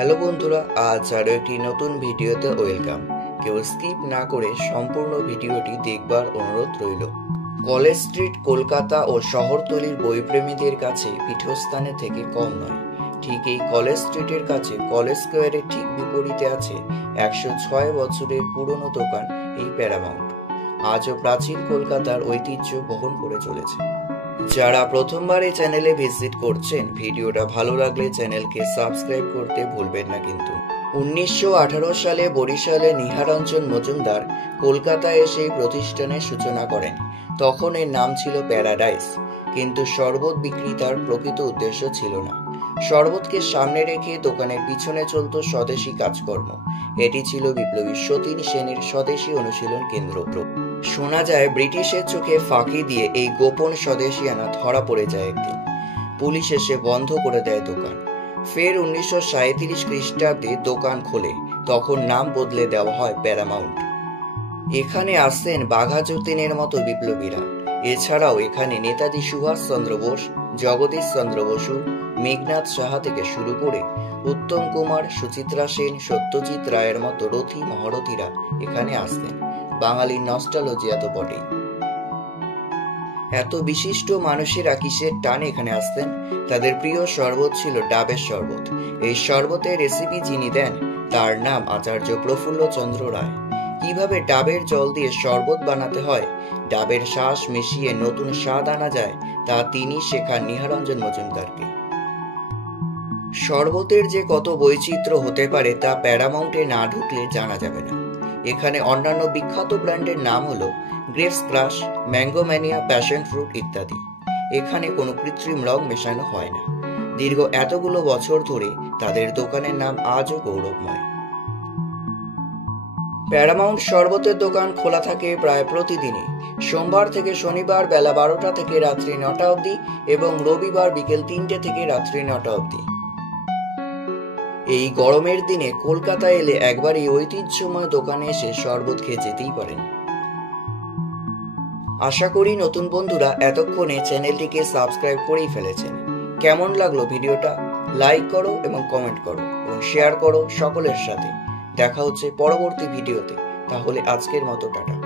Hello বন্ধুরা, আজ আরও একটি নতুন ভিডিওতে ওয়েলকাম। কেউ স্কিপ না করে সম্পূর্ণ ভিডিওটি দেখবার অনুরোধ রইল। কলেজ স্ট্রিট কলকাতা ও শহরতলির বইপ্রেমীদের কাছে পীঠস্থানে থেকে কম নয়। ঠিক এই কলেজ স্ট্রিটের কাছে কলেজ স্কোয়ারের ঠিক বিপরীতে আছে 106 বছরের পুরনো দোকান এই প্যারামাউন্ট। আজও প্রাচীন কলকাতার ঐতিহ্য বহন করে চলেছে। যারা প্রথমবার এই চ্যানেলে ভিজিট করছেন, ভিডিওটা ভালো লাগলে চ্যানেলকে সাবস্ক্রাইব করতে ভুলবেন না কিন্তু। 1918 সালে বরিশালে নিহারঞ্জন মজুমদার কলকাতায় এসে এই প্রতিষ্ঠানের সূচনা করেন। তখন এর নাম ছিল প্যারাডাইস, কিন্তু শরবত বিক্রি তার প্রকৃত উদ্দেশ্য ছিল না। শরবতকে সামনে রেখে দোকানের পিছনে চলত স্বদেশী কাজকর্ম। এটি ছিল বিপ্লবী সতীন সেনের স্বদেশী অনুশীলন কেন্দ্র। শোনা যায় ব্রিটিশের চোখে ফাঁকি দিয়ে এই গোপন স্বদেশিয়ানা ধরা পড়ে যায় একদিন। পুলিশ এসে বন্ধ করে দেয় দোকান। ফের 1937 খ্রিস্টাব্দে দোকান খোলে, তখন নাম বদলে দেওয়া হয় প্যারামাউন্ট। এখানে আসতেন বাঘা যতীনের মতো বিপ্লবীরা। এছাড়াও এখানে নেতাজি সুভাষচন্দ্র বোস, জগদীশ চন্দ্র বসু, মেঘনাথ সাহা থেকে শুরু করে উত্তম কুমার, সুচিত্রা সেন, সত্যজিৎ রায়ের মতো রথী মহারথীরা এখানে আসতেন। বাঙালির নস্টালজিয়া তো বটেই। এত বিশিষ্ট মানুষেরা কিসের টানে এখানে আসতেন? তাদের প্রিয় শরবত ছিল ডাবের শরবত। এই শরবতের রেসিপি যিনি দেন তার নাম আচার্য প্রফুল্ল চন্দ্র রায়। কিভাবে ডাবের জল দিয়ে শরবত বানাতে হয়, ডাবের শাঁস মিশিয়ে নতুন স্বাদ আনা যায়, তা তিনি শেখান নিহারঞ্জন মজুমদারকে। শরবতের যে কত বৈচিত্র্য হতে পারে তা প্যারামাউন্টে না ঢুকলে জানা যাবে না। এখানে অন্যান্য বিখ্যাত ব্র্যান্ডের নাম হলো grapes crush, mango mania, passion fruit ইত্যাদি। এখানে কোনো কৃত্রিম রং মেশানো হয় না। দীর্ঘ এতগুলো বছর ধরে তাদের দোকানের নাম আজও গৌরবময়। প্যারামাউন্ট শরবতের দোকান খোলা থাকে প্রায় প্রতিদিনই। সোমবার থেকে শনিবার বেলা 12টা থেকে রাত্রি 9টা অবধি এবং রবিবার বিকেল 3টে থেকে রাত্রি 9টা অবধি। এই গরমের দিনে কলকাতা এলে একবার এই ঐতিহ্যময় দোকানে এসে শরবত খেয়ে যেতেই পারেন। আশা করি নতুন বন্ধুরা এতক্ষণে চ্যানেলটিকে সাবস্ক্রাইব করেই ফেলেছেন। কেমন লাগলো ভিডিওটা? লাইক করো এবং কমেন্ট করো এবং শেয়ার করো সকলের সাথে। দেখা হচ্ছে পরবর্তী ভিডিওতে। তাহলে আজকের মতো টাটা।